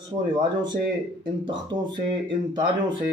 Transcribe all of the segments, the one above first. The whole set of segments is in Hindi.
रस्मों व रिवाजों से, इन तख्तों से, इन ताजों से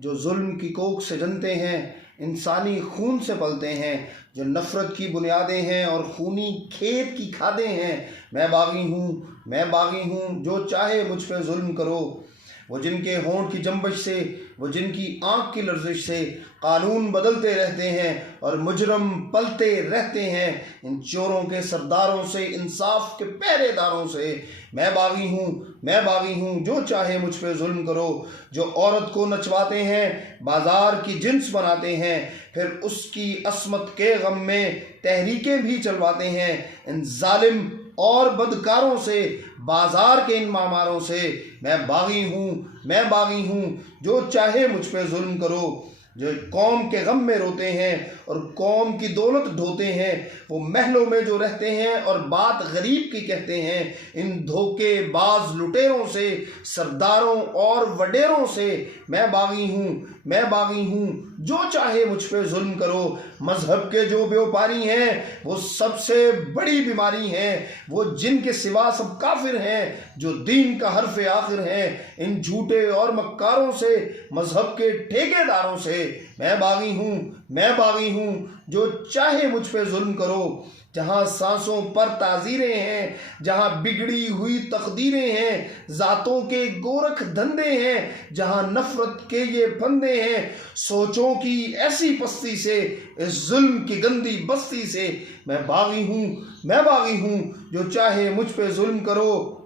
जो जुल्म की कोख से जनते हैं, इंसानी खून से पलते हैं, जो नफ़रत की बुनियादें हैं और खूनी खेत की खादें हैं। मैं बागी हूँ, मैं बागी हूँ, जो चाहे मुझ पे जुल्म करो। वो जिनके होंठ की जंबश से, वो जिनकी आँख की लर्जिश से कानून बदलते रहते हैं और मुजरम पलते रहते हैं। इन चोरों के सरदारों से, इंसाफ के पहरेदारों से मैं बागी हूँ, मैं बागी हूँ, जो चाहे मुझ पे जुल्म करो। जो औरत को नचवाते हैं, बाजार की जिन्स बनाते हैं, फिर उसकी असमत के गम में तहरीकें भी चलवाते हैं। इन जालिम और बदकारों से, बाजार के इन मामारों से मैं बागी हूँ, मैं बागी हूँ, जो चाहे मुझ पे जुल्म करो। जो कौम के गम में रोते हैं और कौम की दौलत ढोते हैं, वो महलों में जो रहते हैं और बात गरीब की कहते हैं। इन धोखेबाज लुटेरों से, सरदारों और वडेरों से मैं बागी हूँ, मैं बागी हूँ, जो चाहे मुझ पे जुल्म करो। मजहब के जो व्यापारी हैं वो सबसे बड़ी बीमारी हैं, वो जिनके सिवा सब काफिर हैं, जो दीन का हर्फ आखिर हैं। इन झूठे और मक्कारों से, मजहब के ठेकेदारों से मैं बागी हूँ, मैं बागी हूँ, जो चाहे मुझ पे जुल्म करो। जहाँ सांसों पर ताजीरें हैं, जहाँ बिगड़ी हुई तकदीरें हैं, जातों के गोरख धंधे हैं, जहाँ नफरत के ये फंदे हैं, सोचों की ऐसी पस्ती से, इस जुल्म की गंदी बस्ती से मैं बागी हूँ, मैं बागी हूँ, जो चाहे मुझ पे जुल्म करो।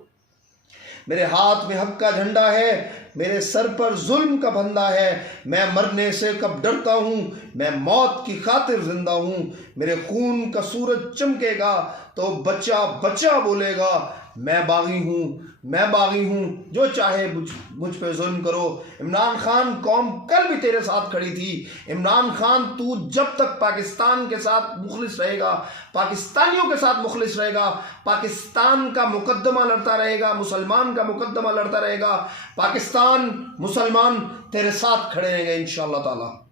मेरे हाथ में हक का झंडा है, मेरे सर पर जुल्म का फंदा है। मैं मरने से कब डरता हूँ, मैं मौत की खातिर जिंदा हूँ। मेरे खून का सूरज चमकेगा तो बच्चा बच्चा बोलेगा। मैं बागी हूँ, मैं बागी हूँ, जो चाहे मुझ पे जुल्म करो। इमरान खान, कौम कल भी तेरे साथ खड़ी थी। इमरान खान, तू जब तक पाकिस्तान के साथ मुखलिस रहेगा, पाकिस्तानियों के साथ मुखलिस रहेगा, पाकिस्तान का मुकद्दमा लड़ता रहेगा, मुसलमान का मुकद्दमा लड़ता रहेगा, पाकिस्तान मुसलमान तेरे साथ खड़े रहेंगे इंशाअल्लाह ताला।